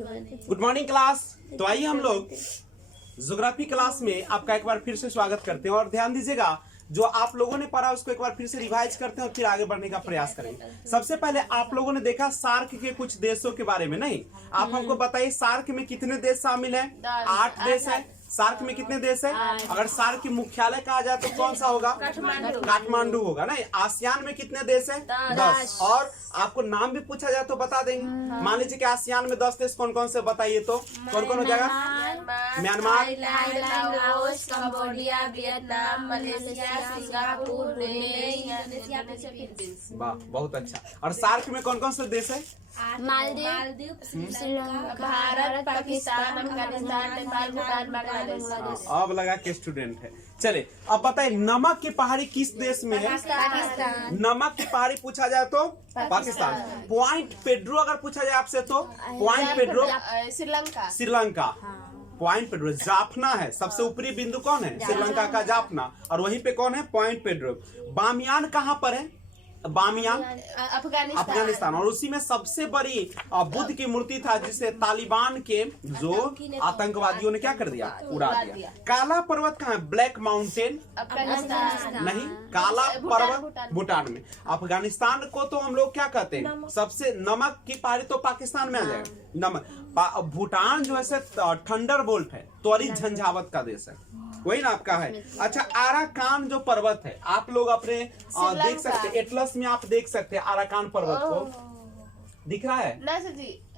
Good morning class. तो आइए हम लोग ज्योग्राफी क्लास में आपका एक बार फिर से स्वागत करते हैं और ध्यान दीजिएगा जो आप लोगों ने पढ़ा उसको एक बार फिर से रिवाइज करते हैं और फिर आगे बढ़ने का प्रयास करेंगे। सबसे पहले आप लोगों ने देखा सार्क के कुछ देशों के बारे में, नहीं आप हमको बताइए सार्क में कितने देश शामिल हैं? 8 देश है। सार्क में कितने देश है? अगर सार्क की मुख्यालय कहा जाए तो कौन सा होगा? काठमांडू होगा। नहीं, आसियान में कितने देश है? 10। और आपको नाम भी पूछा जाए तो बता देंगे। मान लीजिए कि आसियान में 10 देश कौन कौन से बताइए, तो कौन कौन हो जाएगा? Myanmar, Laos, Cambodia, Vietnam, Malaysia, Singapore, Philippines. वाह बहुत अच्छा। और सार्क में कौन कौन से देश है? मालदीव, श्रीलंका, भारत, पाकिस्तान, अफगानिस्तान, नेपाल, भूटान, बांग्लादेश। अब लगा के स्टूडेंट है। चले अब बताइए नमक की पहाड़ी किस देश में है? पाकिस्तान। नमक की पहाड़ी पूछा जाए तो पाकिस्तान। पॉइंट पेड्रो अगर पूछा जाए आपसे तो point Pedro Sri Lanka. Point Pedro Jaffna है, सबसे ऊपरी बिंदु कौन है? श्रीलंका का जाफना। और वहीं पे कौन है? Point Pedro. बामियान कहाँ पर है? बामियान अफगानिस्तान। और उसी में सबसे बड़ी बुद्ध की मूर्ति था जिसे तालिबान के जो आतंकवादियों ने क्या कर दिया? उड़ा दिया। काला पर्वत कहाँ है? ब्लैक माउंटेन नहीं, काला पर्वत भूटान में। अफगानिस्तान को तो हम लोग क्या कहते हैं? सबसे नमक की पहाड़ी तो पाकिस्तान में आ जाएगा नमक। भूटान जो है थंडर बोल्ट है, त्वरित झंझावत का देश है, वही ना आपका है। अच्छा, आराकान जो पर्वत है आप लोग अपने देख सकते हैं, एटलस में आप देख सकते हैं आराकान पर्वत को, दिख रहा है?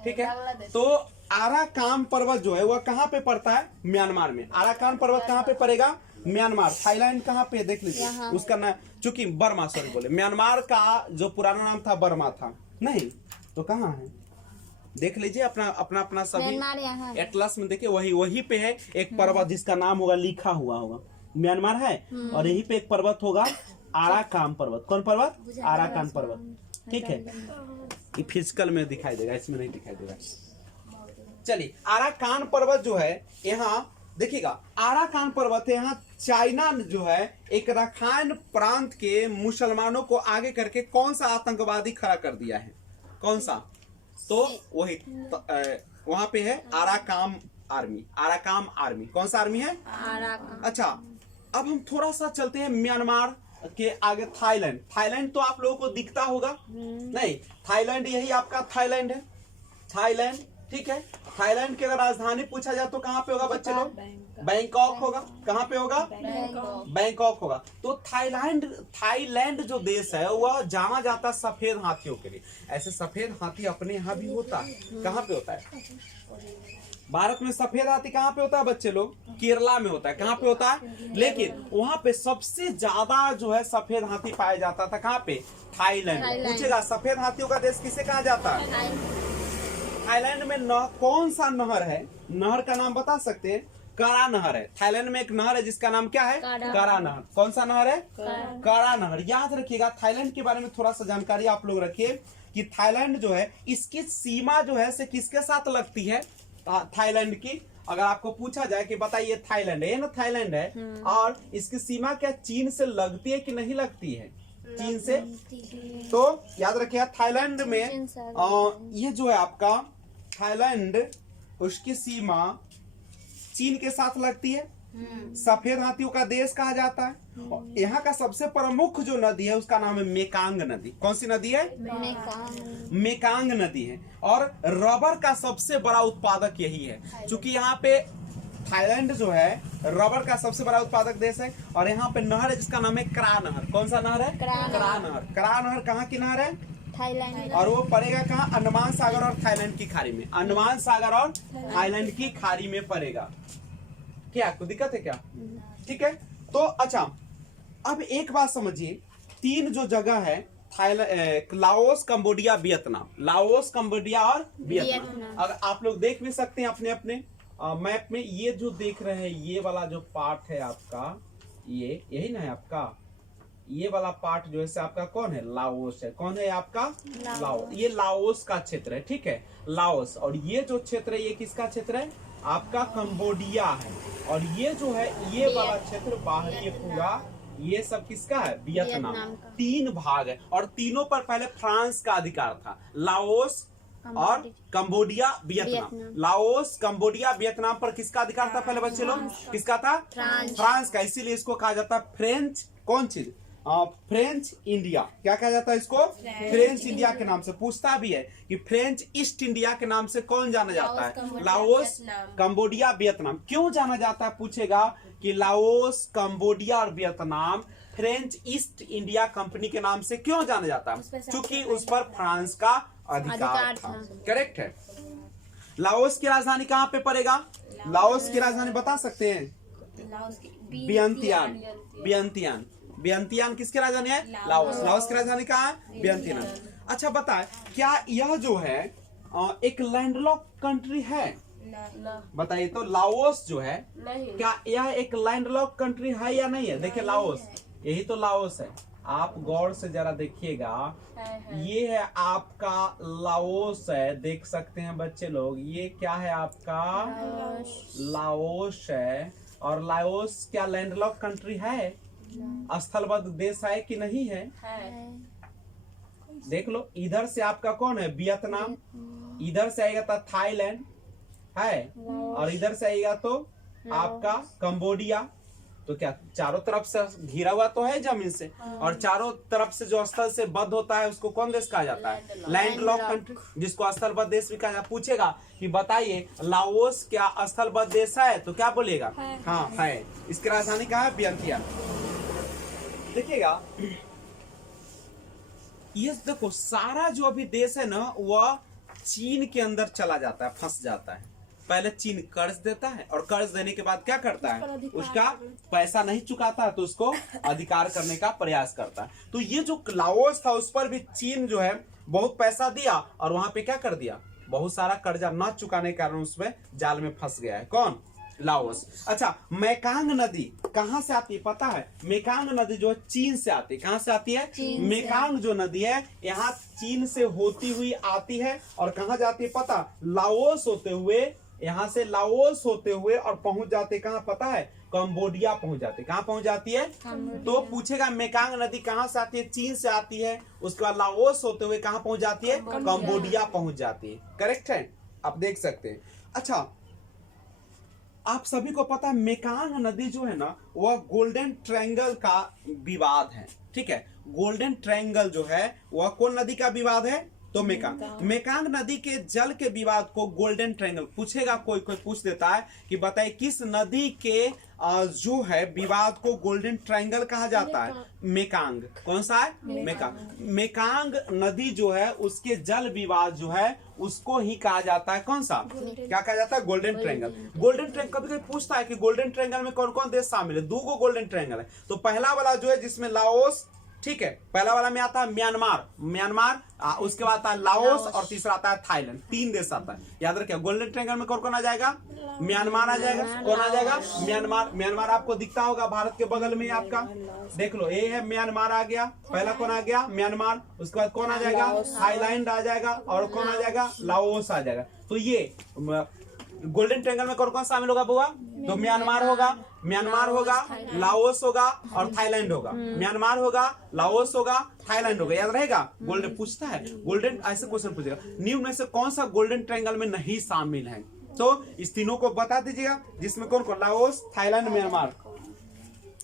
ठीक है। तो आराकान पर्वत जो है वह कहाँ पे पड़ता है? म्यांमार में। आराकान पर्वत कहाँ पे पड़ेगा? म्यांमार। थाईलैंड कहाँ पे? देख लीजिए उसका नाम, चूंकि बर्मा, सॉरी बोले, म्यांमार का जो पुराना नाम था बर्मा था, नहीं तो कहाँ है? देख लीजिए अपना सभी एटलस में देखिए, वही पे है एक पर्वत जिसका नाम होगा, लिखा हुआ होगा म्यांमार है। और यही पे एक पर्वत होगा आराकान पर्वत। कौन पर्वत? आराकान पर्वत। ठीक है, ये फिजिकल में दिखाई देगा, इसमें नहीं दिखाई देगा। चलिए, आराकान पर्वत जो है यहाँ देखिएगा, आराकान पर्वत है यहाँ चाइना जो है एक रखाइन प्रांत के मुसलमानों को आगे करके कौन सा आतंकवादी खड़ा कर दिया है? कौन सा? तो वही वहां पे है आराकाम आर्मी। आराकाम आर्मी कौन सा आर्मी है? अच्छा, अब हम थोड़ा सा चलते हैं म्यांमार के आगे। थाईलैंड। थाईलैंड तो आप लोगों को दिखता होगा, नहीं? थाईलैंड यही आपका थाईलैंड है। थाईलैंड, ठीक है। थाईलैंड की अगर राजधानी पूछा जाए तो कहाँ पे होगा बच्चे लोग? बैंकॉक होगा। कहाँ पे होगा? बैंकॉक होगा। तो थाईलैंड जो देश है वह जाना जाता सफेद हाथियों के लिए। ऐसे सफेद हाथी अपने यहाँ भी होता है। कहाँ पे होता है? भारत में सफेद हाथी कहाँ पे होता है बच्चे लोग? केरला में होता है। कहाँ पे होता है? लेकिन वहां पे सबसे ज्यादा जो है सफेद हाथी पाया जाता था कहाँ पे? थाईलैंड। पूछेगा सफेद हाथियों का देश किसे कहा जाता है? थाईलैंड में कौन सा नहर है? नहर का नाम बता सकते हैं? करा नहर है। थाईलैंड में एक नहर है जिसका नाम क्या है? करा नहर। कौन सा नहर है? करा नहर। याद रखिएगा, थाईलैंड के बारे में थोड़ा सा जानकारी आप लोग रखिए कि थाईलैंड जो है इसकी सीमा जो है से किसके साथ लगती है? थाईलैंड की अगर आपको पूछा जाए कि बताइए थाईलैंड है ना, थाईलैंड है, और इसकी सीमा क्या चीन से लगती है कि नहीं लगती है? चीन से। तो याद रखिए थाईलैंड में ये जो है आपका थाईलैंड, उसकी सीमा चीन के साथ लगती है। सफेद हाथियों का देश कहा जाता है। और यहाँ का सबसे प्रमुख जो नदी है उसका नाम है मेकांग नदी। कौन सी नदी है? मेकांग नदी है। और रबर का सबसे बड़ा उत्पादक यही है, क्योंकि यहाँ पे थाईलैंड जो है रबर का सबसे बड़ा उत्पादक देश है। और यहाँ पे नहर है जिसका नाम है करा नहर। कौन सा नहर है? करा नहर। करा नहर कहाँ की नहर है? थाईलैंड। और वो पड़ेगा कहाँ? अंडमान सागर और थाईलैंड की खाड़ी में। अंडमान सागर और थाईलैंड की खाड़ी में पड़ेगा। क्या कोई दिक्कत है क्या? ठीक है। तो अच्छा, अब एक बात समझिए, 3 जो जगह है Thailand, Laos, Cambodia, Vietnam. Laos, Cambodia और वियतनाम। अगर आप लोग देख भी सकते हैं अपने अपने मैप में, ये जो देख रहे हैं ये वाला जो पार्ट है आपका, ये यही ना है आपका, ये वाला पार्ट जो है आपका कौन है? लाओस है। कौन है आपका? लाओस। ये लाओस का क्षेत्र है, ठीक है, लाओस। और ये जो क्षेत्र है ये किसका क्षेत्र है? आपका कंबोडिया है। और ये जो है ये वाला क्षेत्र बाहरी पूरा, ये सब किसका है? वियतनाम। 3 भाग है और तीनों पर पहले फ्रांस का अधिकार था। लाओस, और Cambodia Vietnam. Laos Cambodia Vietnam पर किसका अधिकार था पहले बच्चे लोग? किसका था? फ्रांस का। इसीलिए इसको कहा जाता है फ्रेंच, कौन चीज? French India. क्या कहा जाता है इसको? फ्रेंच इंडिया के नाम से। पूछता भी है कि फ्रेंच ईस्ट इंडिया के नाम से कौन जाना जाता है? Laos Cambodia Vietnam. क्यों जाना जाता है पूछेगा कि लाओस कंबोडिया और Vietnam French east India company के नाम से क्यों जाना जाता है? क्योंकि उस पर फ्रांस का अधिकार था। करेक्ट है। लाओस की राजधानी कहाँ पे पड़ेगा? लाओस की राजधानी बता सकते हैं? वियंतियान। वियंतियान। वियंतियान किसकी राजधानी है? लाओस। लाओस की राजधानी कहाँ है? वियंतियान। अच्छा बताए, क्या यह जो है एक लैंडलॉक कंट्री है? बताइए तो, लाओस जो है क्या यह एक लैंडलॉक कंट्री है या नहीं है? देखिए लाओस, यही तो लाओस है। आप गौर से जरा देखिएगा, ये है आपका लाओस है, देख सकते हैं बच्चे लोग। ये क्या है आपका? लाओस है। और लाओस क्या लैंडलॉक कंट्री है? स्थलबद्ध देश है कि नहीं है? देख लो, इधर से आपका कौन है? वियतनाम। इधर से आएगा तो थाईलैंड है, और इधर से आएगा तो आपका कंबोडिया। तो क्या चारों तरफ से घिरा हुआ तो है जमीन से, और चारों तरफ से जो स्थल से बद्ध होता है उसको कौन देश कहा जाता है? लैंडलॉक कंट्री, जिसको स्थलबद्ध देश भी कहा जाता है। पूछेगा कि बताइए लाओस क्या स्थलबद्ध देश है? तो क्या बोलेगा? हाँ है। इसकी राजधानी कहाँ है? वियंतियान। देखिएगा, ये देखो सारा जो अभी देश है ना, वह चीन के अंदर चला जाता है, फंस जाता है। पहले चीन कर्ज देता है, और कर्ज देने के बाद क्या करता है? उसका पैसा नहीं चुकाता तो उसको अधिकार करने का प्रयास करता है। तो ये जो लाओस था उस पर भी चीन जो है बहुत पैसा दिया, और वहां पे क्या कर दिया? बहुत सारा कर्जा न चुकाने के कारण उसमें जाल में फंस गया है। कौन? लाओस। अच्छा, मेकांग नदी कहाँ से आती है पता है? मेकांग नदी जो है चीन से आती है। कहाँ से आती है? मेकांग जो नदी है यहाँ चीन से होती हुई आती है, और कहाँ जाती है पता? लाओस होते हुए, यहाँ से लाओस होते हुए और पहुंच जाते कहाँ पता है? कंबोडिया पहुंच जाते। कहाँ पहुंच जाती है? तो पूछेगा मेकांग नदी कहाँ से आती है? चीन से आती है। उसके बाद लाओस होते हुए कहाँ पहुंच जाती है? कंबोडिया पहुंच जाती है। करेक्ट है, आप देख सकते हैं। अच्छा, आप सभी को पता है मेकांग नदी जो है ना, वह गोल्डन ट्रायंगल का विवाद है। ठीक है, गोल्डन ट्रायंगल जो है वह कौन नदी का विवाद है? तो मेकांग नदी के जल के विवाद को गोल्डन ट्रायंगल पूछेगा। कोई पूछ देता है कि बताइए किस नदी के जो है विवाद को गोल्डन ट्रायंगल कहा जाता है? मेकांग। कौन सा है? मेकांग। मेकांग नदी जो है उसके जल विवाद जो है उसको ही कहा जाता है कौन सा? क्या कहा जाता है? Golden triangle. गोल्डन ट्रायंगल कभी कभी पूछता है कि गोल्डन ट्रायंगल में कौन कौन देश शामिल है? 2 गोल्डन ट्रायंगल है। तो पहला वाला जो है जिसमें लाओस, ठीक है, पहला वाला में आता है म्यांमार, उसके बाद आता है लाओस, और तीसरा आता है थाईलैंड। 3 देश आता है। याद रखिए, गोल्डन ट्रायंगल में कौन कौन आ जाएगा? म्यांमार आ जाएगा। कौन आ जाएगा? म्यांमार आपको दिखता होगा भारत के बगल में आपका, देख लो, ये है म्यांमार आ गया। पहला कौन आ गया? म्यांमार। उसके बाद कौन आ जाएगा? थाईलैंड आ जाएगा, और कौन आ जाएगा? लाओस आ जाएगा। तो ये गोल्डन ट्रायंगल में कौन कौन शामिल होगा बुआ? तो म्यांमार होगा, लाओस होगा और थाईलैंड होगा। म्यांमार होगा, लाओस होगा, थाईलैंड होगा। याद रहेगा? गोल्डन पूछता है, गोल्डन ऐसे क्वेश्चन पूछेगा, निम्न में से कौन सा गोल्डन ट्रायंगल में नहीं शामिल है? तो इस तीनों को बता दीजिएगा, जिसमें कौन कौन? Laos, Thailand, Myanmar.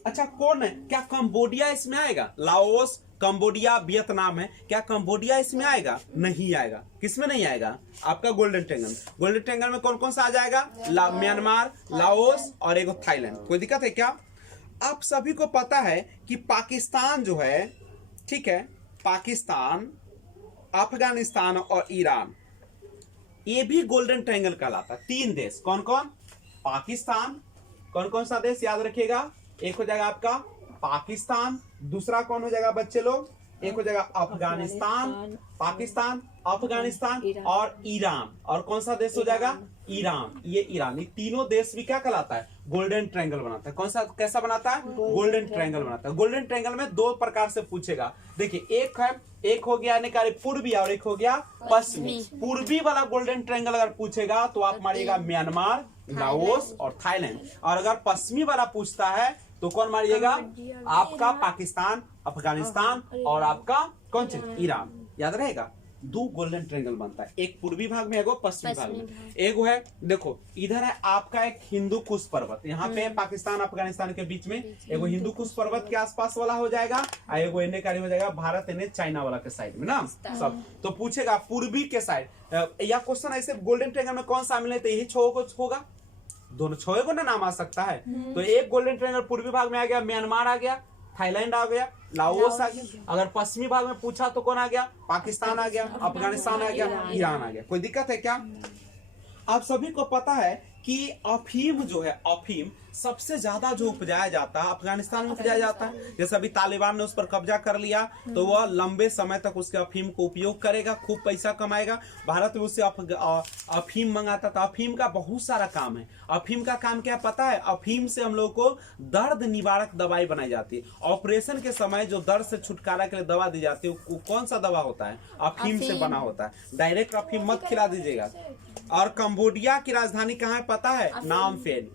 अच्छा, कौन है? क्या कंबोडिया इसमें आएगा? लाओस, कंबोडिया, वियतनाम है, क्या कंबोडिया इसमें आएगा? नहीं आएगा। किसमें नहीं आएगा? आपका गोल्डन ट्रायंगल। गोल्डन ट्रायंगल में कौन कौन सा आ जाएगा? म्यांमार, लाओस और एक थाईलैंड। कोई दिक्कत है क्या? आप सभी को पता है कि पाकिस्तान जो है, ठीक है, पाकिस्तान, अफगानिस्तान और ईरान, ये भी गोल्डन ट्रायंगल कहलाता है। 3 देश। कौन कौन? पाकिस्तान, कौन कौन सा देश याद रखिएगा? एक हो जाएगा आपका पाकिस्तान, दूसरा कौन हो जाएगा बच्चे लोग? एक हो जाएगा अफगानिस्तान, पाकिस्तान, अफगानिस्तान और ईरान। और कौन सा देश हो जाएगा? ईरान। ये ईरान, ये तीनों देश भी क्या कहलाता है? गोल्डन ट्रायंगल बनाता है। कौन सा, कैसा बनाता है? गोल्डन ट्रायंगल बनाता है। गोल्डन ट्रायंगल में 2 प्रकार से पूछेगा। देखिए, एक हो गया यानी पूर्वी, और एक हो गया पश्चिमी। पूर्वी वाला गोल्डन ट्रायंगल अगर पूछेगा तो आप मारिएगा म्यांमार, लाओस और थाईलैंड। और अगर पश्चिमी वाला पूछता है तो कौन मारिएगा? आपका पाकिस्तान, अफगानिस्तान और आपका कौन सा? ईरान। याद रहेगा? दो गोल्डन ट्रायंगल बनता है, एक पूर्वी भाग में एगो पश्चिमी भाग में। एगो है देखो इधर है आपका एक हिंदू कुश पर्वत, यहाँ पे पाकिस्तान अफगानिस्तान के बीच में एगो हिंदू कुश पर्वत के आसपास वाला हो जाएगा, और एगो एने कारी हो जाएगा भारत एने चाइना वाला के साइड में ना सब। तो पूछेगा पूर्वी के साइड या क्वेश्चन ऐसे गोल्डन ट्रायंगल में कौन शामिल है, तो यही 6 को होगा, दोनों 6 को ना नाम आ सकता है। तो एक गोल्डन ट्रायंगल पूर्वी भाग में आ गया, म्यांमार आ गया, थाईलैंड आ गया, लाओस आ गया। अगर पश्चिमी भाग में पूछा तो कौन आ गया, पाकिस्तान आ गया, अफगानिस्तान आ गया, ईरान आ गया। कोई दिक्कत है क्या? आप सभी को पता है कि अफीम जो है, अफीम सबसे ज्यादा जो उपजाया जाता है अफगानिस्तान में उपजाया जाता है। जैसे अभी तालिबान ने उस पर कब्जा कर लिया तो वह लंबे समय तक उसके अफीम को उपयोग करेगा, खूब पैसा कमाएगा। भारत में उससे अफीम मंगाता था। अफीम का बहुत सारा काम है। अफीम का काम क्या पता है? अफीम से हम लोग को दर्द निवारक दवाई बनाई जाती है। ऑपरेशन के समय जो दर्द से छुटकारा के लिए दवा दी जाती है वो कौन सा दवा होता है? अफीम से बना होता है। डायरेक्ट अफीम मत खिला दीजिएगा। और कंबोडिया की राजधानी कहाँ है पता है? नाम पेन।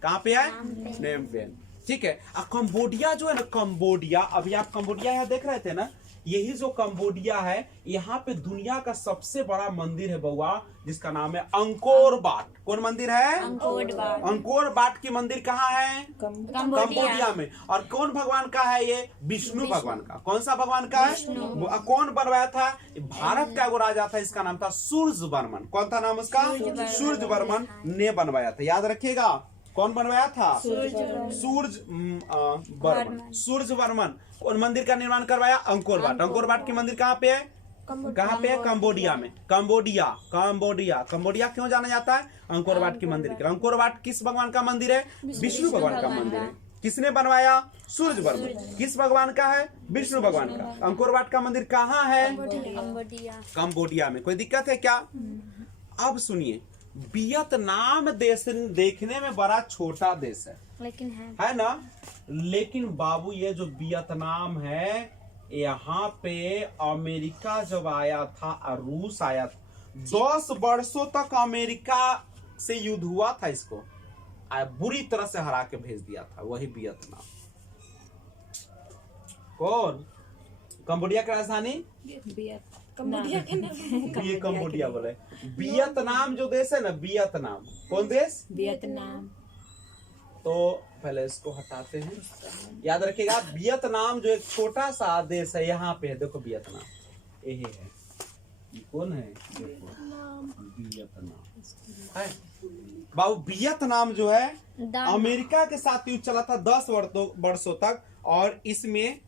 कहाँ पे है? Name pen. ठीक है। अब कंबोडिया जो है ना, कंबोडिया, अभी आप कंबोडिया यहाँ देख रहे थे ना, यही जो कंबोडिया है यहाँ पे दुनिया का सबसे बड़ा मंदिर है बउआ, जिसका नाम है अंकोर वाट। कौन मंदिर है? अंकोर वाट की मंदिर कहाँ है? कंबोडिया में। और कौन भगवान का है ये? विष्णु भगवान का। कौन सा भगवान का है? कौन बनवाया था? भारत का एगो राजा था, इसका नाम था सूर्यवर्मन। कौन था नाम उसका? सूर्यवर्मन ने बनवाया था। याद रखिएगा कौन बनवाया था? सूर्यवर्मन। कौन मंदिर का निर्माण करवाया? Angkor Wat. अंकोर वाट की मंदिर कहाँ पे है? कहाँ पे है? कंबोडिया में। कंबोडिया क्यों जाना जाता है? अंकोर वाट की मंदिर के। अंकोर वाट किस भगवान का मंदिर है? विष्णु भगवान का मंदिर है। किसने बनवाया? सूर्यवर्मन। किस भगवान का है? विष्णु भगवान का। अंकोर वाट का मंदिर कहाँ है? कंबोडिया में। कोई दिक्कत है क्या? अब सुनिए, वियतनाम देश देखने में बड़ा छोटा देश है, लेकिन है ना। लेकिन बाबू ये जो वियतनाम है, यहाँ पे अमेरिका जब आया था और रूस आया था, 10 वर्षों तक अमेरिका से युद्ध हुआ था। इसको बुरी तरह से हरा के भेज दिया था वही वियतनाम। कौन? कंबोडिया की राजधानी ये कंबोडिया बोले। वियतनाम जो देश है ना, वियतनाम। कौन देश? वियतनाम। तो पहले इसको हटाते हैं। याद रखिएगा वियतनाम जो एक छोटा सा देश है, यहाँ पे है देखो वियतनाम। यही है। कौन है? वियतनाम है बाबू। वियतनाम जो है अमेरिका के साथ युद्ध चला था 10 वर्षों तक, और इसमें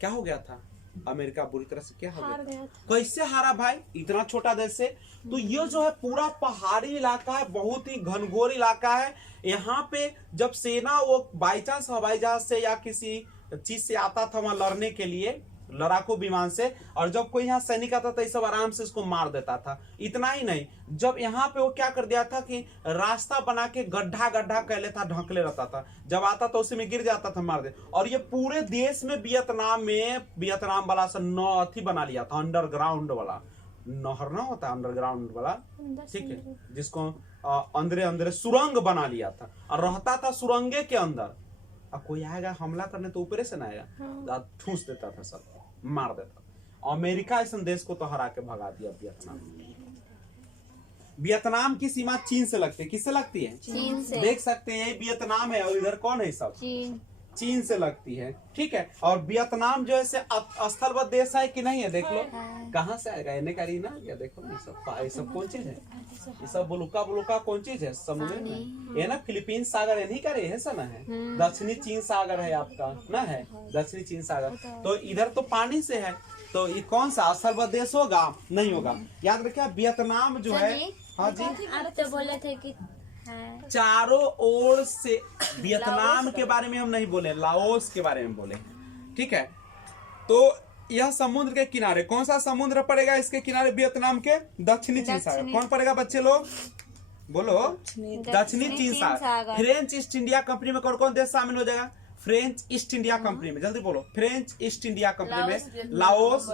क्या हो गया था? अमेरिका बुरी तरह से क्या हो गया? कैसे हारा भाई? इतना छोटा देश से। तो ये जो है पूरा पहाड़ी इलाका है, बहुत ही घनघोर इलाका है। यहाँ पे जब सेना वो बाई चांस हवाई जहाज से या किसी चीज से आता था वहां लड़ने के लिए, लड़ाकू विमान से, और जब कोई यहाँ सैनिक आता था, ये सब आराम से इसको मार देता था। इतना ही नहीं, जब यहाँ पे वो क्या कर दिया था कि रास्ता बना के गड्ढा कर लेता, ढकले रहता था। जब आता तो उसी में गिर जाता था, मार दे। और ये पूरे देश में वियतनाम वाला से अथी बना लिया था, अंडरग्राउंड वाला नहर ना होता है, अंडरग्राउंड वाला, ठीक है, जिसको अंदर सुरंग बना लिया था और रहता था सुरंगे के अंदर। अब कोई आएगा हमला करने तो ऊपर से ना आएगा, ठूस देता था, सब मार देता। अमेरिका इस देश को तो हरा के भगा दिया वियतनाम। वियतनाम की सीमा चीन से लगती है। किससे लगती है? चीन से। देख सकते हैं वियतनाम है और इधर कौन है? सब चीन से लगती है। ठीक है। और वियतनाम जो है स्थलबद्ध देश है कि नहीं है? देख लो कहाँ से आएगा, इन्हें करी ना। ये देखो ये सब कौन चीज है? ये सब बुलुका कौन चीज है? समुद्र में ये ना, फिलीपींस सागर इन्हीं का है ना, है दक्षिणी चीन सागर है आपका ना, है दक्षिणी चीन सागर। तो इधर तो पानी से है, तो ये कौन सा स्थलबद्ध देश होगा? नहीं होगा। याद रखिए वियतनाम जो है, हाँ जी, आप तो बोले थे कि चारों ओर से, वियतनाम के बारे में हम नहीं बोले, लाओस के बारे में बोले। ठीक है। तो यह समुद्र के किनारे, कौन सा समुद्र पड़ेगा इसके किनारे? वियतनाम के दक्षिणी चीन सागर। कौन पड़ेगा बच्चे लोग? बोलो। दक्षिणी चीन सागर। फ्रेंच ईस्ट इंडिया कंपनी में कौन कौन देश शामिल हो जाएगा? फ्रेंच ईस्ट इंडिया कंपनी में, जल्दी बोलो। फ्रेंच ईस्ट इंडिया कंपनी में लाओस,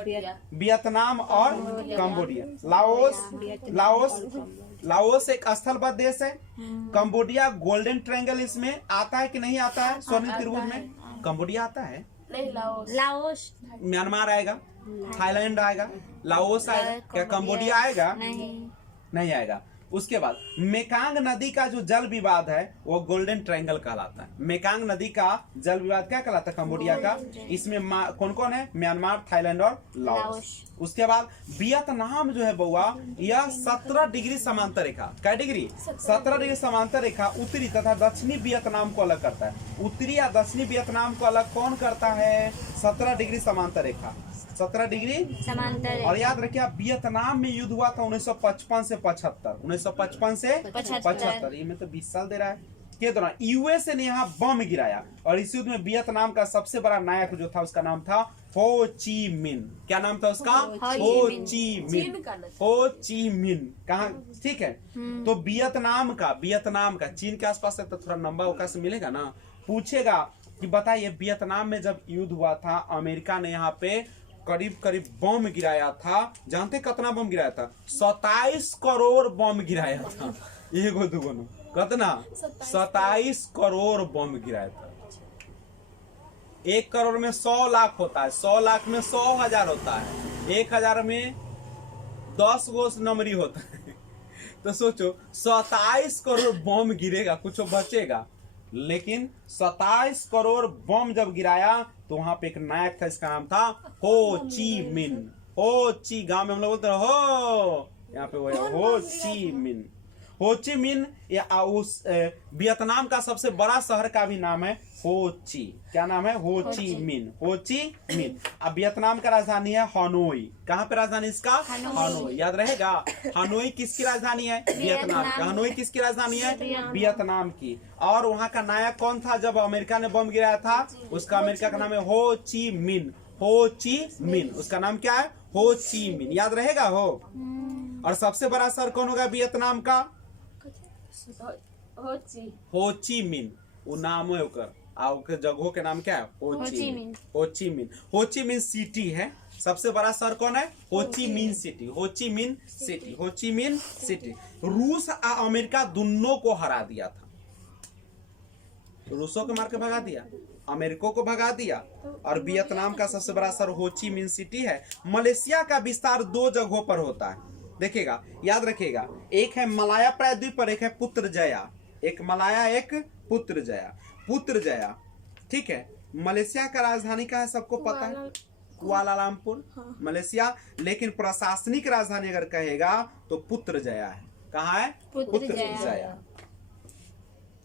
वियतनाम और कंबोडिया। लाओस एक स्थलबद्ध देश है। कंबोडिया गोल्डन ट्रायंगल इसमें आता है कि नहीं आता है? स्वर्ण त्रिभुज में कंबोडिया आता है। लाओस। म्यांमार आएगा, थाईलैंड आएगा, लाओस आएगा, क्या कंबोडिया आएगा? नहीं। नहीं आएगा। उसके बाद मेकांग नदी का जो जल विवाद है वो गोल्डन ट्रायंगल कहलाता है। मेकांग नदी का जल विवाद क्या कहलाता है? कंबोडिया का। इसमें कौन कौन है? म्यांमार, थाईलैंड और लाओस। उसके बाद वियतनाम जो है बउआ, यह 17 डिग्री समांतर रेखा, क्या डिग्री? 17 डिग्री समांतर रेखा उत्तरी तथा दक्षिणी वियतनाम को अलग करता है। उत्तरी या दक्षिणी वियतनाम को अलग कौन करता है? 17 डिग्री समांतर रेखा, 17 डिग्री समांतर। और याद रखिए वियतनाम में युद्ध हुआ था 1955 से 75, 1955 से 75। ये में तो 20 साल दे रहा है के दौरान यूएसए ने यहाँ बम गिराया और इस युद्ध में वियतनाम का सबसे बड़ा नायक जो था उसका नाम था हो ची मिन। क्या नाम था उसका? हो ची मिन। हो ची मिन। कहाँ? ठीक है। तो वियतनाम का चीन के आसपास है तो थोड़ा लंबा अवकाश मिलेगा ना। पूछेगा कि बताइए वियतनाम में जब युद्ध हुआ था अमेरिका ने यहाँ पे करीब बम गिराया था। जानते कितना बम गिराया था? 27 करोड़ बम गिराया था। एगो दुगो न कितना? 27 करोड़ बम गिराया था। 1 करोड़ में 100 लाख होता है, 100 लाख में 100,000 होता है, 1,000 में 10 गो नंबरी होता है। तो सोचो 27 करोड़ बम गिरेगा, कुछ बचेगा? लेकिन 27 करोड़ बम जब गिराया तो वहां पे एक नायक था, इसका नाम था हो ची मिन। हो ची, गांव में हम लोग बोलते हैं हो, यहाँ पे वो है हो ची मिन। हो ची मिन या उस वियतनाम का सबसे बड़ा शहर का भी नाम है हो ची। क्या नाम है? हो ची मिन। हो ची मिन। अब वियतनाम का राजधानी है हनोई। कहाँ पे राजधानी इसका? हनोई। याद रहेगा। हनोई किसकी राजधानी है? वियतनाम की। हनोई किसकी राजधानी है? वियतनाम की। और वहाँ का नायक कौन था जब अमेरिका ने बम गिराया था? उसका अमेरिका का नाम है हो ची मिन। हो ची मिन, उसका नाम क्या है? हो ची मिन। याद रहेगा हो। और सबसे बड़ा शहर कौन होगा वियतनाम का? हो ची मिन। वो नाम है उसका, जगहों के नाम क्या है? हो ची मिन। हो ची मिन। हो ची मिन सिटी है। सबसे बड़ा शहर कौन है? हो ची मिन सिटी। हो ची मिन सिटी। हो ची मिन सिटी। रूस और अमेरिका दोनों को हरा दिया था। रूसों को मार के भगा दिया, अमेरिका को भगा दिया। और वियतनाम का सबसे बड़ा शहर हो ची मिन सिटी है। मलेशिया का विस्तार 2 जगहों पर होता है। देखिएगा, याद रखिएगा, एक है मलाया प्रायद्वीप और एक है पुत्रजया। एक मलाया, एक पुत्रजया। पुत्रजया, ठीक है। मलेशिया का राजधानी का है, सबको पता है, कुआलालंपुर, मलेशिया। लेकिन प्रशासनिक राजधानी अगर कहेगा तो पुत्रजया है। कहाँ है? पुत्रजया।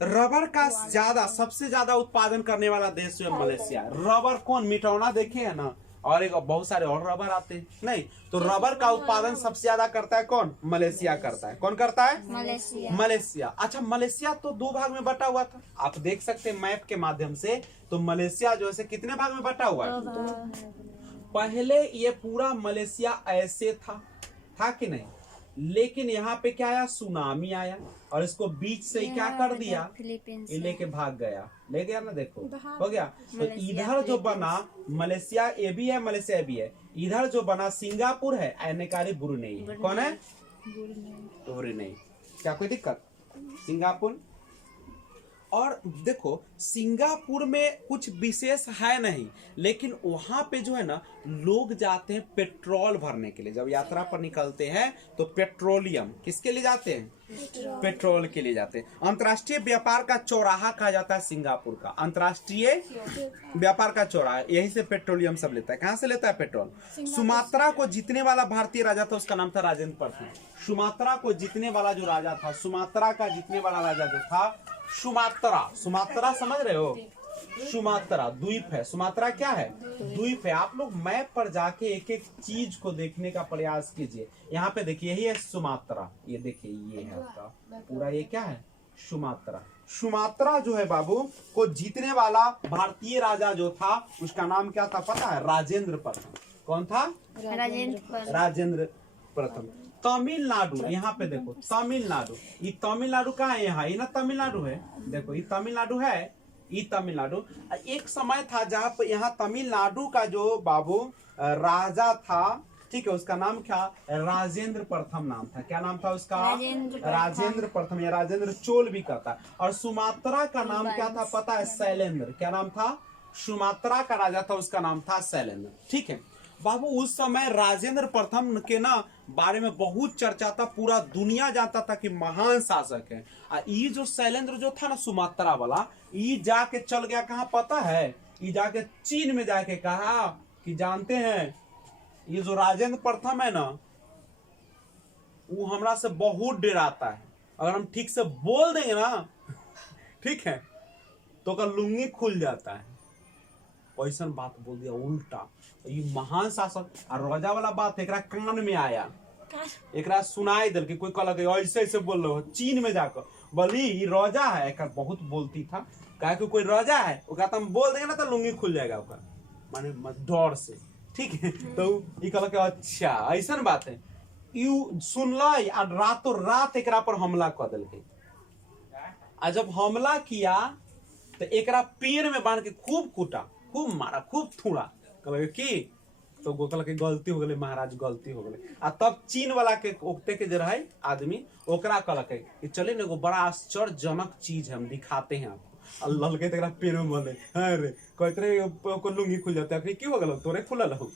रबर का सबसे ज्यादा उत्पादन करने वाला देश जो है मलेशिया। रबर कौन? मिटौना देखे है ना, और एक बहुत सारे और रबर आते हैं नहीं, तो रबर का उत्पादन सबसे ज्यादा करता है कौन? मलेशिया करता है। कौन करता है? मलेशिया। अच्छा, मलेशिया तो 2 भाग में बटा हुआ था, आप देख सकते हैं मैप के माध्यम से। तो मलेशिया जो है कितने भाग में बटा हुआ है? पहले ये पूरा मलेशिया ऐसे था कि नहीं, लेकिन यहाँ पे क्या आया? सुनामी आया और इसको बीच से क्या कर दिया? ये लेके भाग गया, ले गया ना, देखो हो गया। तो इधर जो बना मलेशिया, ये भी है, मलेशिया भी है। इधर जो बना सिंगापुर है, एनेकारी ब्रुनेई है। कौन है? ब्रुनेई। क्या कोई दिक्कत? सिंगापुर। और देखो सिंगापुर में कुछ विशेष है नहीं, लेकिन वहां पे जो है ना लोग जाते हैं पेट्रोल भरने के लिए। जब यात्रा पर निकलते हैं तो पेट्रोलियम किसके लिए जाते हैं? पेट्रोल के लिए जाते हैं। अंतर्राष्ट्रीय व्यापार का चौराहा कहा जाता है सिंगापुर का। अंतर्राष्ट्रीय व्यापार का चौराहा, यही से पेट्रोलियम सब लेता है। कहाँ से लेता है पेट्रोल? सुमात्रा को जीतने वाला भारतीय राजा था, उसका नाम था राजेंद्र प्रथम। सुमात्रा को जीतने वाला जो राजा था, सुमात्रा का जीतने वाला राजा जो था सुमात्रा। सुमात्रा समझ रहे हो? सुमात्रा द्वीप है। सुमात्रा क्या है? द्वीप है। आप लोग मैप पर जाके एक एक चीज को देखने का प्रयास कीजिए। यहाँ पे देखिए, यही है सुमात्रा। ये देखिए, ये है आपका पूरा, ये क्या है? सुमात्रा। सुमात्रा जो है बाबू को जीतने वाला भारतीय राजा जो था उसका नाम क्या था पता है? राजेंद्र प्रथम। कौन था? राजेंद्र प्रथम। तमिलनाडु, यहाँ पे देखो तमिलनाडु। ये तमिलनाडु कहाँ है? यहाँ, ये ना तमिलनाडु है। देखो ये तमिलनाडु है, ये तमिलनाडु। एक समय था जहाँ पे यहाँ तमिलनाडु का जो बाबू राजा था, ठीक है, उसका नाम क्या? राजेंद्र प्रथम नाम था। क्या नाम था उसका? राजेंद्र प्रथम, या राजेंद्र चोल भी कहता। और सुमात्रा का नाम क्या था पता है? शैलेंद्र। क्या नाम था? सुमात्रा का राजा था, उसका नाम था शैलेंद्र। ठीक है। बाबू उस समय राजेंद्र प्रथम के ना बारे में बहुत चर्चा था, पूरा दुनिया जानता था कि महान शासक है। ये जो शैलेंद्र जो था ना सुमात्रा वाला, ये जाके चल गया कहाँ पता है? ये जाके चीन में जाके कहा कि जानते हैं ये जो राजेंद्र प्रथम है ना वो हमरा से बहुत डराता है, अगर हम ठीक से बोल देंगे ना ठीक है तो का लुंगी खुल जाता है। ऐसा बात बोल दिया उल्टा। ये महान शासक और राजा वाला बात एकरा कान में आया, एकरा सुनाई दिल कि कोई कहलक ऐसे ऐसे बोल रहे हो चीन में जाकर बोली ये राजा है। एक बहुत बोलती था, कहा कि कोई राजा है वो कहता हम बोल देंगे ना तो लुंगी खुल जाएगा ओकर, माने डर से, ठीक है। तो ये कहलक अच्छा ऐसा बात है। यू सुनल आ रातों रात एकरा पर हमला कर दिल। आ जब हमला किया तो एकरा पेड़ में बांध के खूब कूटा, खूब मारा, खूब थूड़ा। कहल की तो कहल के गलती हो गई महाराज, गलती हो गई। आ तब चीन वाला के ओकते के जो रहे आदमी ओकरा कहलक कि चले ना एगो बड़ा आश्चर्यजनक चीज है हम दिखाते हैं आपको। अल्लाह के तेरा पेड़ में बने अरे कहते रहे लुंगी खुल जाता है, क्यों हो गल तोरे खुलल हो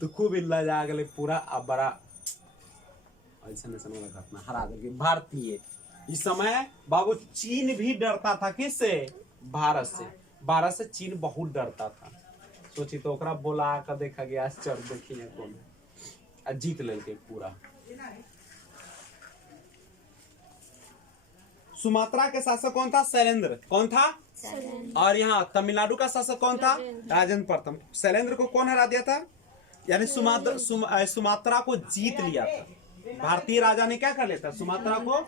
तो खूब इल्ला जा गए पूरा। अब बड़ा ऐसा वाला घटना हरा गए भारतीय। इस समय बाबू चीन भी डरता था किससे? भारत से। भारत से चीन बहुत डरता था। सोची तो ओकरा बोला कर देखा गया आश्चर्य देखिए कौन जीत लेके पूरा। सुमात्रा के शासक कौन था? शैलेंद्र। कौन था? और यहाँ तमिलनाडु का शासक कौन था? राजेंद्र प्रथम। शैलेंद्र को कौन हरा दिया था? यानी सुमात्रा को जीत लिया था। भारतीय राजा ने क्या कर लिया था? सुमात्रा को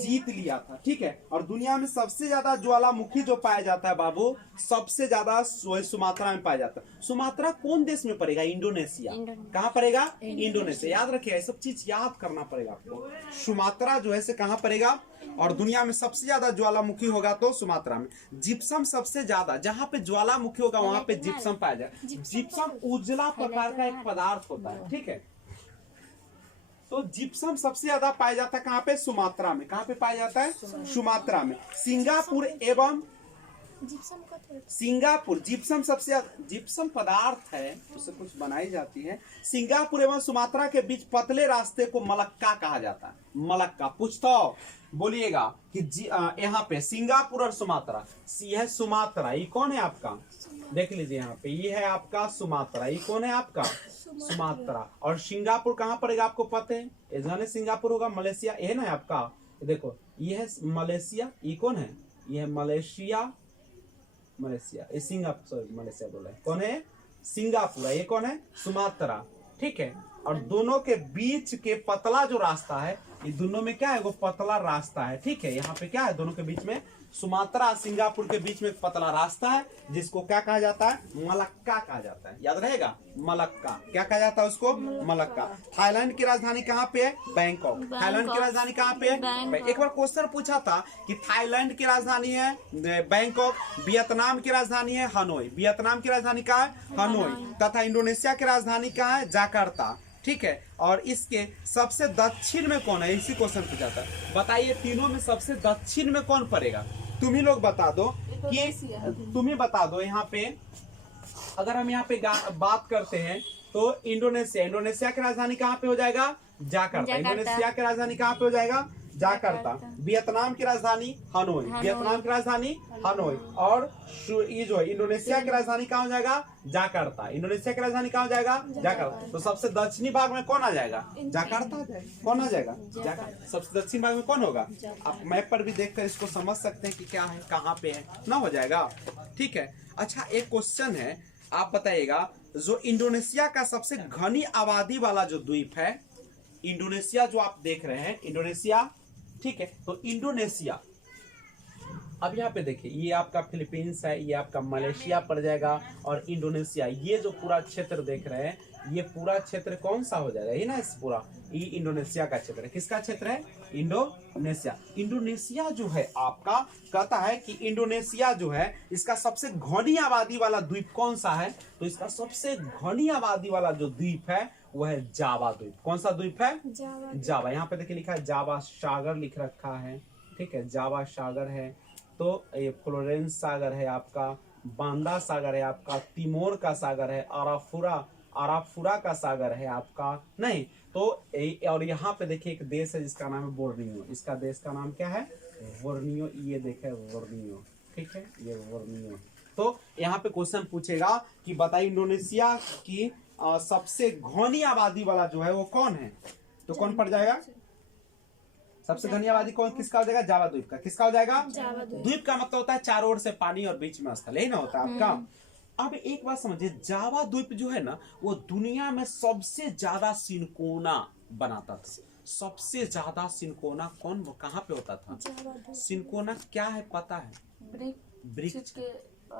जीत लिया था, ठीक है। और दुनिया में सबसे ज्यादा ज्वालामुखी जो पाया जाता है बाबू, सबसे ज्यादा सुमात्रा में पाया जाता है। सुमात्रा कौन देश में पड़ेगा? इंडोनेशिया। कहाँ पड़ेगा? इंडोनेशिया। याद रखिए, ये सब चीज याद करना पड़ेगा आपको। सुमात्रा जो है से कहाँ पड़ेगा? और दुनिया में सबसे ज्यादा ज्वालामुखी होगा तो सुमात्रा में। जिप्सम सबसे ज्यादा, जहाँ पे ज्वालामुखी होगा वहां पे जिप्सम पाया जाएगा। जिप्सम उजला प्रकार का एक पदार्थ होता है, ठीक है। तो जिप्सम सबसे ज्यादा पाया जाता है कहाँ पे? सुमात्रा में। कहाँ पे पाया जाता है? सुमात्रा में। सिंगापुर एवं सिंगापुर जिप्सम सबसे ज्यादा, जिप्सम पदार्थ है उससे कुछ बनाई जाती है। सिंगापुर एवं सुमात्रा के बीच पतले रास्ते को मलक्का कहा जाता है। मलक्का पूछता बोलिएगा कि यहाँ पे सिंगापुर और सुमात्रा, यह सुमात्रा, ये कौन है आपका? देख लीजिए यहाँ पे ये है आपका सुमात्रा, ये कौन है आपका? सुमात्रा। और सिंगापुर कहाँ पड़ेगा आपको पता है? ये सिंगापुर होगा मलेशिया, ये ना है आपका। देखो ये है मलेशिया, ये कौन है? ये है मलेशिया, मलेशिया। ये सिंगापुर, सॉरी मलेशिया बोला है। कौन है? सिंगापुर। ये कौन है? सुमात्रा, ठीक है। और दोनों के बीच के पतला जो रास्ता है, ये दोनों में क्या है? वो पतला रास्ता है, ठीक है। यहाँ पे क्या है? दोनों के बीच में, सुमात्रा सिंगापुर के बीच में एक पतला रास्ता है जिसको क्या कहा जाता है? मलक्का कहा जाता है। याद रहेगा, मलक्का। क्या कहा जाता है उसको? मलक्का। थाईलैंड की राजधानी कहाँ पे है? बैंकॉक। थाईलैंड की राजधानी कहाँ पे है? एक बार क्वेश्चन पूछा था कि थाईलैंड की राजधानी है बैंकॉक, वियतनाम की राजधानी है हनोई। वियतनाम की राजधानी कहाँ है? हनोई। तथा इंडोनेशिया की राजधानी कहाँ है? जाकार्ता, ठीक है। और इसके सबसे दक्षिण में कौन है? इसी क्वेश्चन पूछा था। बताइए तीनों में सबसे दक्षिण में कौन पड़ेगा? तुम ही लोग बता दो कि तुम ही बता दो। यहाँ पे अगर हम यहाँ पे बात करते हैं तो इंडोनेशिया, इंडोनेशिया की राजधानी कहाँ पे हो जाएगा? जाकार्ता। इंडोनेशिया की राजधानी कहाँ पे हो जाएगा? जाकार्ता। वियतनाम की राजधानी हनोई, वियतनाम की राजधानी हनोई। और ये जो है इंडोनेशिया की राजधानी कहाँ हो जाएगा? जाकार्ता। इंडोनेशिया की राजधानी कहाँ हो जाएगा? जाकार्ता। तो सबसे दक्षिणी भाग में कौन आ जाएगा? जाकार्ता आ जाएगा। कौन आ जाएगा? जाकार्ता। सबसे दक्षिण भाग में कौन होगा? आप मैप पर भी देखकर इसको समझ सकते हैं कि क्या है, कहाँ पे है ना, हो जाएगा, ठीक है। अच्छा एक क्वेश्चन है, आप बताइएगा, जो इंडोनेशिया का सबसे घनी आबादी वाला जो द्वीप है, इंडोनेशिया जो आप देख रहे हैं, इंडोनेशिया, ठीक है। तो इंडोनेशिया, अब यहाँ पे देखिए ये आपका फिलीपींस है, ये आपका मलेशिया पड़ जाएगा, और इंडोनेशिया, ये जो पूरा क्षेत्र देख रहे हैं, ये पूरा क्षेत्र कौन सा हो जाएगा? ये ना, इस पूरा ये इंडोनेशिया का क्षेत्र है। किसका क्षेत्र है? इंडोनेशिया। इंडोनेशिया जो है आपका, कहता है कि इंडोनेशिया जो है इसका सबसे घनी आबादी वाला द्वीप कौन सा है? तो इसका सबसे घनी आबादी वाला जो द्वीप है वो है जावा द्वीप। कौन सा द्वीप है? जावा। यहाँ पे देखिए लिखा है जावा सागर लिख रखा है, ठीक है। जावा सागर है, तो ये फ्लोरेंस सागर है आपका, बांदा सागर है आपका, तिमोर का सागर है, अराफुरा अराफुरा का सागर है आपका नहीं। तो और यहाँ पे देखिए एक देश है जिसका नाम है बोर्नियो, इसका देश का नाम क्या है? बोर्नियो। ये देखे बोर्नियो, ठीक है, ये बोर्नियो। तो यहाँ पे क्वेश्चन पूछेगा कि बताइए इंडोनेशिया की सबसे घनी आबादी वाला जो है वो कौन है? तो कौन पड़ जाएगा? सबसे घनी आबादी कौन किसका हो जाएगा? जावा द्वीप का। किसका हो जाएगा? द्वीप का मतलब होता है चारों ओर से पानी और बीच में स्थल, यही ना होता है आपका। अब एक बात समझिए, जावा द्वीप जो है ना वो दुनिया में सबसे ज्यादा सिनकोना बनाता था। सबसे ज्यादा सिनकोना कौन कहाँ पे होता था? सिनकोना क्या है पता है? वृक्ष,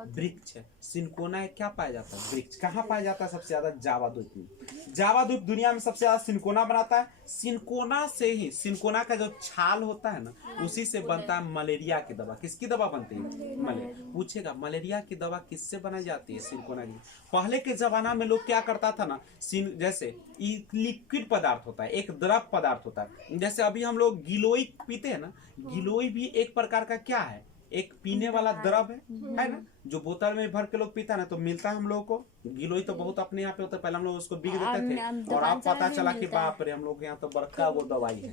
वृक्ष है। सिनकोना क्या पाया जाता है? वृक्ष। कहाँ पाया जाता है सबसे ज्यादा? जावा द्वीप में। जावा द्वीप दुनिया में सबसे ज्यादा सिनकोना बनाता है। सिनकोना से ही, सिनकोना का जो छाल होता है ना उसी से बनता है मलेरिया की दवा। किसकी दवा बनती है? मलेरिया। पूछेगा मलेरिया की दवा किससे बनाई जाती है? सिनकोना की। पहले के जमाना में लोग क्या करता था ना, जैसे लिक्विड पदार्थ होता है, एक द्रव पदार्थ होता है। जैसे अभी हम लोग गिलोई पीते हैं ना, गिलोई भी एक प्रकार का क्या है? एक पीने वाला द्रव है ना, जो बोतल में भर के लोग पीता है ना, तो मिलता है हम लोगों को। गिलोई तो बहुत अपने यहाँ पे होता है, पहले हम लोग उसको बिक देते थे और अब पता चला कि बाप रे हम लोग यहाँ तो बड़का वो दवाई है।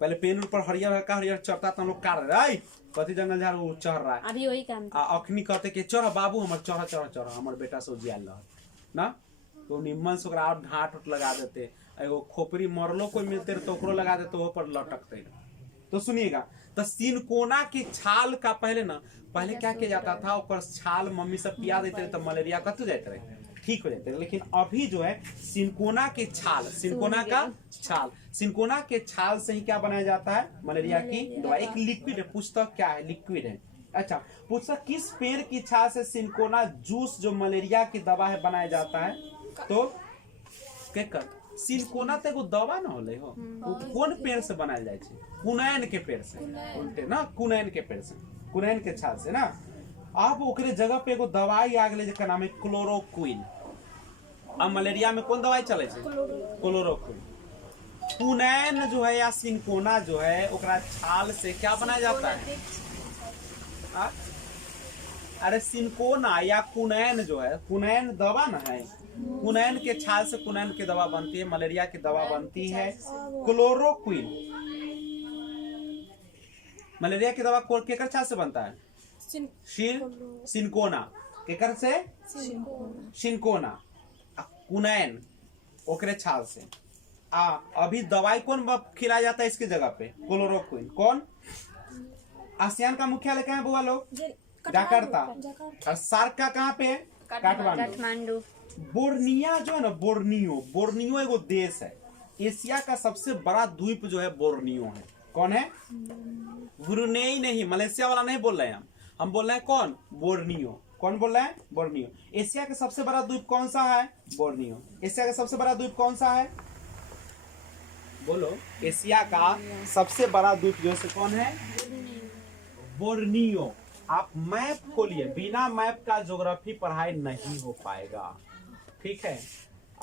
पहले पेन पर हरियर चढ़ता तो हम लोग काट रहे कथी जंगल झाड़ वो चढ़ रहा है, अभी वही काम अखनी कहते कि चढ़ बाबू हमर चढ़ चढ़ चढ़ हमर बेटा से जियाल रहा ना, तो निम्मन से ओकरा और ढाट उठ लगा देते। एगो खोपड़ी मरलो कोई मिलते तो ओकरो लगा देते, वो पर लटकते। तो सुनिएगा, तो सिनकोना की छाल का पहले ना, पहले क्या किया जाता था, और छाल मम्मी सब पिया देते तो मलेरिया कत जाते रहे, ठीक हो जाते। लेकिन अभी जो है सिनकोना की छाल, सिनकोना का छाल, सिनकोना के छाल से ही क्या बनाया जाता है? मलेरिया की दवा। एक लिक्विड है, पुस्तक क्या है? लिक्विड है। अच्छा, पुस्तक किस पेड़ की छाल से सिनकोना जूस जो मलेरिया की दवा है बनाया जाता है? तो केकर सिनकोना तो एगो दवा न होले हो, वो कौन पेड़ से बनाया जाए? कुनैन के पेड़ से, उल्टे ना, कुनैन के पेड़ से, कुनैन के छाल से ना। अब ओकरे जगह पे एगो दवाई आ गई जेकर नाम है क्लोरोक्विन। अब मलेरिया में कौन दवाई चले छे? क्लोरोक्विन। कुनैन जो है या सिनकोना जो है ओकरा छाल से क्या बनाया जाता है? अरे सिनकोना या कुनैन जो है, कुनैन दवा ना है, कुनैन के छाल से कुनैन की दवा बनती है, मलेरिया की दवा बनती है। क्लोरोक्विन, मलेरिया की दवा केकर छाल से बनता है? सिनकोना। केकर से? सिनकोना। कुनैन ओकरे छाल से। अभी दवाई कौन खिलाया जाता है इसकी जगह पे? क्लोरोक्विन। कौन? आसियान का मुख्यालय कहाँ है बुआ लोग? जकार्ता। और सार्क का कहाँ पे है? काठमांडू। बोर्निया जो है ना, बोर्नियो, बोर्नियो एगो देश है। एशिया का सबसे बड़ा द्वीप जो है बोर्नियो है। कौन है? ब्रुनेई नहीं, मलेशिया वाला नहीं बोल रहे हैं हम बोल रहे हैं कौन? बोर्नियो। कौन बोल रहे हैं? बोर्नियो। एशिया का सबसे बड़ा द्वीप कौन सा है? बोर्नियो। एशिया का सबसे बड़ा द्वीप कौन सा है? बोलो। एशिया का सबसे बड़ा द्वीप जो है कौन है? बोर्नियो। आप मैप खोलिए, बिना मैप का ज्योग्राफी पढ़ाई नहीं हो पाएगा, ठीक है।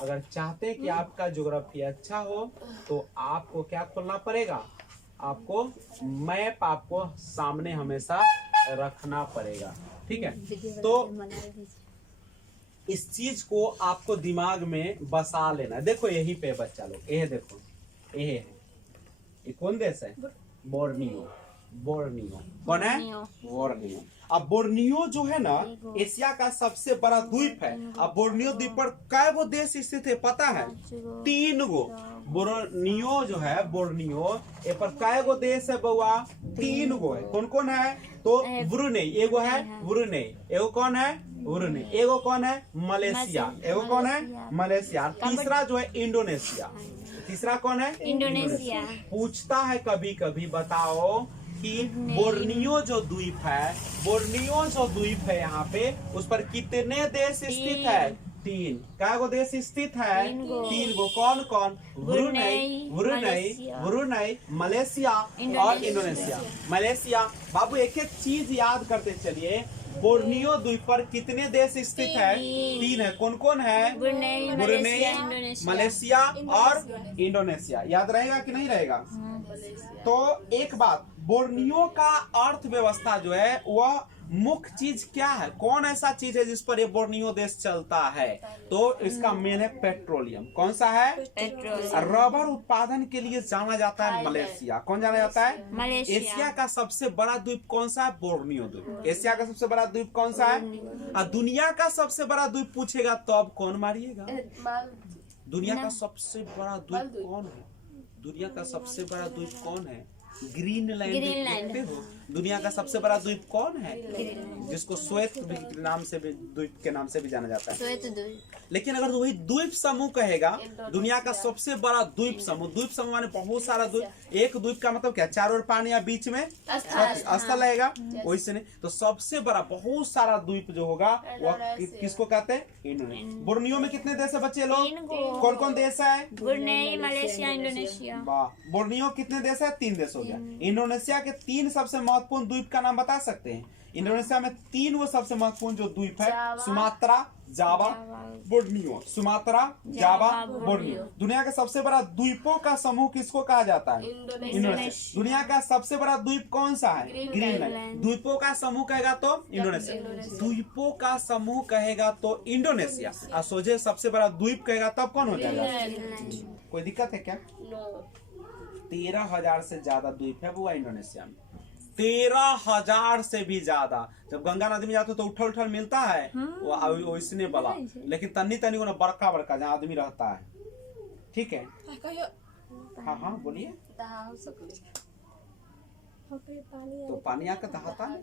अगर चाहते हैं कि आपका ज्योग्राफी अच्छा हो तो आपको क्या खोलना पड़ेगा? आपको मैप आपको सामने हमेशा रखना पड़ेगा, ठीक है। तो इस चीज को आपको दिमाग में बसा लेना। देखो यही पे बच्चा लोग, ये देखो, ये है, ये कौन देश है? बोर्नियो। बोर्नियो कौन है? बोर्नियो। अब बोर्नियो जो है ना एशिया का सबसे बड़ा द्वीप है। अब बोर्नियो द्वीप पर कै गो देश स्थित है पता है? 3 गो। बोर्नियो जो है, बोर्नियो ए पर कै गो देश है बउआ? 3 गो है। कौन कौन है? तो ब्रुनेई एगो है, ब्रुनेई एगो कौन है? ब्रुनेई एगो कौन है? मलेशिया एगो कौन है? मलेशिया। तीसरा जो है इंडोनेशिया। तीसरा कौन है? इंडोनेशिया। पूछता है कभी कभी, बताओ कि बोर्नियो जो द्वीप है, बोर्नियो जो द्वीप है यहाँ पे, उस पर कितने देश स्थित है? 3। क्या गो देश स्थित है? 3 गो। कौन कौन? ब्रुनेई, ब्रुनेई, ब्रुनेई, मलेशिया और इंडोनेशिया। मलेशिया। बाबू एक एक चीज याद करते चलिए। बोर्नियो द्वीप पर कितने देश स्थित है? 3 है। कौन कौन है? ब्रुनेई, मलेशिया और इंडोनेशिया। याद रहेगा कि नहीं रहेगा? तो एक बात, बोर्नियो का अर्थव्यवस्था जो है वह मुख्य चीज क्या है, कौन ऐसा चीज है जिस पर ये बोर्नियो देश चलता है? तो इसका मेन है पेट्रोलियम। कौन सा है? पेट्रोल। रबर उत्पादन के लिए जाना जाता है मलेशिया। कौन जाना जाता है? मलेशिया। एशिया का सबसे बड़ा द्वीप कौन सा है? बोर्नियो द्वीप। एशिया का सबसे बड़ा द्वीप कौन सा है? और दुनिया का सबसे बड़ा द्वीप पूछेगा तो अब कौन मारिएगा? दुनिया का सबसे बड़ा द्वीप कौन है? दुनिया का सबसे बड़ा द्वीप कौन है? ग्रीनलैंड। देखते हो दुनिया का सबसे बड़ा द्वीप कौन है? जिसको श्वेत नाम से भी, द्वीप के नाम से भी जाना जाता है। लेकिन अगर वही द्वीप समूह कहेगा दुनिया का सबसे बड़ा द्वीप समूह, द्वीप समूह माने बहुत सारा द्वीप। एक द्वीप का मतलब क्या? चारों ओर पानी या बीच में स्थल रहेगा, वैसे नहीं। तो सबसे बड़ा बहुत सारा द्वीप जो होगा वह किसको कहते हैं? इंडोनेशिया। बोर्नियो में कितने देश है बच्चे लोग? कौन कौन देश है? Brunei, Malaysia, Indonesia. वाह। बोर्नियो कितने देश है? 3 देश हो गया। इंडोनेशिया के 3 सबसे महत्वपूर्ण द्वीप का नाम बता सकते हैं? इंडोनेशिया में 3 वो सबसे महत्वपूर्ण जो द्वीप है, सुमात्रा, जावा, बोर्नियो। सुमात्रा, जावा, बोर्नियो। दुनिया का सबसे बड़ा द्वीपों का समूह किसको कहा जाता है? इंडोनेशिया। दुनिया का सबसे बड़ा द्वीप कौन सा है? ग्रीनलैंड। द्वीपों का समूह कहेगा तो इंडोनेशिया। द्वीपों का समूह कहेगा तो इंडोनेशिया। और सोचे सबसे बड़ा द्वीप कहेगा तब कौन हो जाएगा? कोई दिक्कत है क्या? 13,000 से ज्यादा द्वीप है वो इंडोनेशिया में। 13,000 से भी ज्यादा। जब गंगा नदी में जाते हो तो उठल उठल मिलता है वो इसने वाला, लेकिन तन्नी तन्नी को बड़का बड़का जहाँ आदमी रहता है। ठीक है, हाँ हाँ बोलिए। तो पानी आकर दहाता है।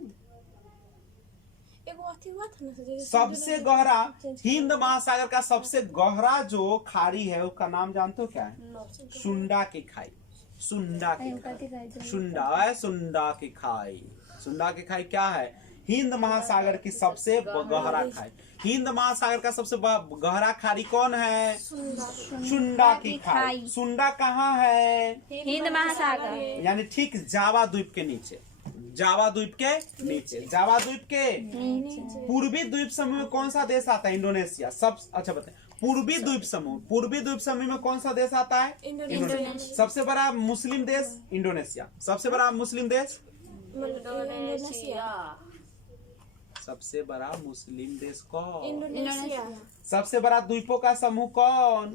सबसे गहरा हिंद महासागर का सबसे गहरा जो खाड़ी है उसका नाम जानते हो क्या है? सुंडा की खाई। सुंडा की खाई। सुंडा की खाई। सुंडा की खाई क्या है? हिंद महासागर की सबसे गहरा खाई। हिंद महासागर का सबसे गहरा खाड़ी कौन है? सुंडा की खाई। सुंडा कहाँ है? हिंद महासागर यानी ठीक जावा द्वीप के नीचे। जावा द्वीप के नीचे। जावा द्वीप के पूर्वी द्वीप समूह में कौन सा देश आता है? इंडोनेशिया। सब अच्छा बताए। पूर्वी द्वीप समूह, पूर्वी द्वीप समूह में कौन सा देश आता है? इंडोनेशिया। सबसे बड़ा मुस्लिम देश इंडोनेशिया। सबसे बड़ा मुस्लिम देश इंडोनेशिया। सबसे बड़ा मुस्लिम देश कौन? इंडोनेशिया। सबसे बड़ा द्वीपों का समूह कौन?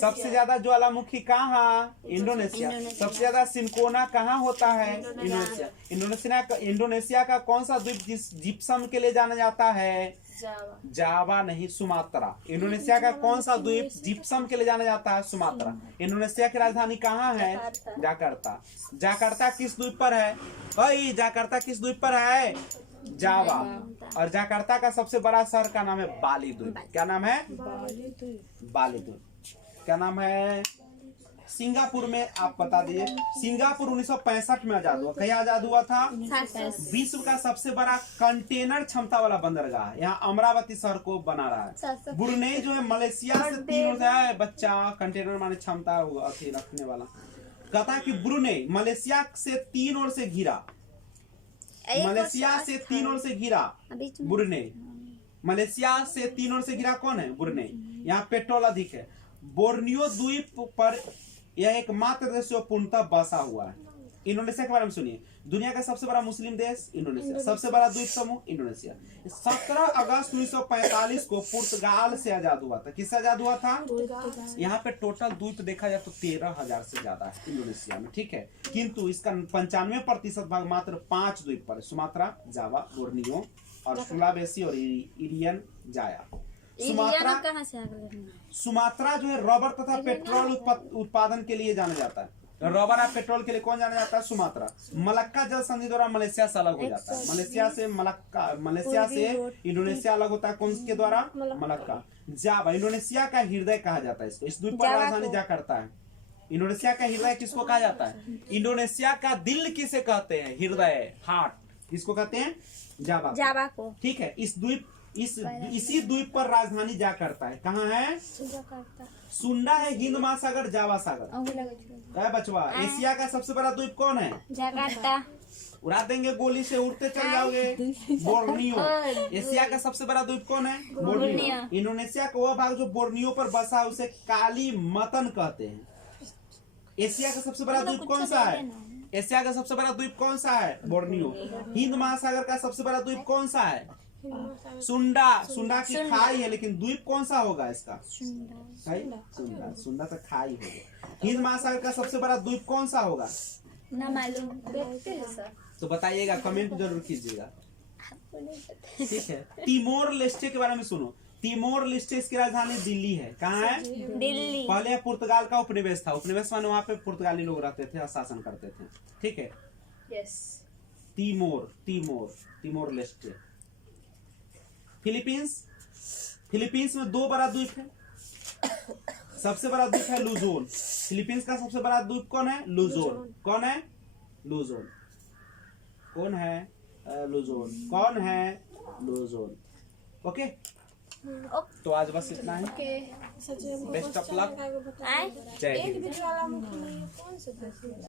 सबसे ज्यादा ज्वालामुखी कहाँ? इंडोनेशिया। सबसे ज्यादा सिनकोना कहाँ होता है? इंडोनेशिया। इंडोनेशिया का कौन सा द्वीप जिप्सम के लिए जाना जाता है? जावा नहीं, सुमात्रा। इंडोनेशिया का कौन सा द्वीप जिप्सम के लिए जाना जाता है? सुमात्रा। इंडोनेशिया की राजधानी कहाँ है? जाकार्ता। जाकार्ता किस द्वीप पर है भाई? जाकार्ता किस द्वीप पर है? जावा। और जाकार्ता का सबसे बड़ा शहर का नाम है बाली द्वीप। क्या नाम है? बाली द्वीप। क्या नाम है? सिंगापुर में आप बता दीजिए। सिंगापुर 1965 में आजाद हुआ। कहीं आजाद हुआ था? विश्व का सबसे बड़ा कंटेनर क्षमता वाला बंदरगाह यहाँ अमरावती शहर को बना रहा है। ब्रुनेई जो है मलेशिया से 3 है बच्चा। कंटेनर माने क्षमता होगा रखने वाला। कहता है कि ब्रुनेई मलेशिया से 3 ओर से घिरा। मलेशिया से 3 ओर से घिरा ब्रुनेई। मलेशिया से 3 ओर से घिरा कौन है? ब्रुनेई। यहाँ पेट्रोल अधिक है। बोर्नियो द्वीप पर यह एकमात्र देश जो पूर्णतः बसा हुआ है। इंडोनेशिया के बारे में सुनिए। दुनिया का सबसे बड़ा मुस्लिम देश इंडोनेशिया। सबसे बड़ा द्वीप समूह इंडोनेशिया। 17 अगस्त 1945 को पुर्तगाल से आजाद हुआ था। किससे आजाद हुआ था? यहाँ पे टोटल द्वीप देखा जाए तो 13,000 से ज्यादा है इंडोनेशिया में। ठीक है, किंतु इसका 95% भाग मात्र 5 द्वीप पर है। सुमात्रा, जावा, बोर्नियो और सुलावेसी और इरियन जाया। सुमात्रा जो है रबर तथा पेट्रोल उत्पादन के लिए जाना जाता है। रबर और पेट्रोल के लिए कौन जाना जाता है? सुमात्रा। मलक्का जल संधि द्वारा मलेशिया से अलग हो जाता है। मलेशिया से इंडोनेशिया अलग होता है। कौन के द्वारा? मलक्का। जावा इंडोनेशिया का हृदय कहा जाता है इसको। इस द्वीप पर राजधानी जाकार्ता है। इंडोनेशिया का हृदय किसको कहा जाता है? इंडोनेशिया का दिल किसे कहते हैं? हृदय, हार्ट। किसको कहते हैं? जावा को। ठीक है, इसी द्वीप पर राजधानी जाकार्ता है। कहाँ है? सुंडा है हिंद महासागर, जावा सागर। बचवा एशिया का सबसे बड़ा द्वीप कौन है? जाकार्ता। उड़ा देंगे गोली से, उड़ते चल जाओगे। बोर्नियो। एशिया का सबसे बड़ा द्वीप कौन है? बोर्नियो। इंडोनेशिया का वह भाग जो बोर्नियो पर बसा है उसे काली मतन कहते हैं। एशिया का सबसे बड़ा द्वीप कौन सा है? एशिया का सबसे बड़ा द्वीप कौन सा है? बोर्नियो। हिंद महासागर का सबसे बड़ा द्वीप कौन सा है? सुंडा। सुंडा की खाई है, लेकिन द्वीप कौन सा होगा इसका? सुंडा। सुंडा तो खाई होगा। हिंद महासागर का सबसे बड़ा द्वीप कौन सा होगा? ना मालूम। देखते हैं सर। तो बताइएगा, कमेंट जरूर कीजिएगा। ठीक है। तिमोर लेस्टे के बारे में सुनो। तिमोर लेस्टे इसकी राजधानी दिल्ली है। कहाँ है? दिल्ली। पहले पुर्तगाल का उपनिवेश था। उपनिवेश माने वहाँ पे पुर्तगाली लोग रहते थे और शासन करते थे। ठीक है। यस। Timor Leste. फिलीपींस में 2 बड़ा द्वीप है। सबसे बड़ा द्वीप है लुजोन। फिलीपींस का सबसे बड़ा द्वीप कौन है? लुजोन। कौन है? लुजोन। कौन है? लुजोन। कौन है? लुजोन। ओके। तो आज बस इतना ही। Best of luck. आए जय हिंद। एक भी ज्वालामुखी नहीं है, कौन सा?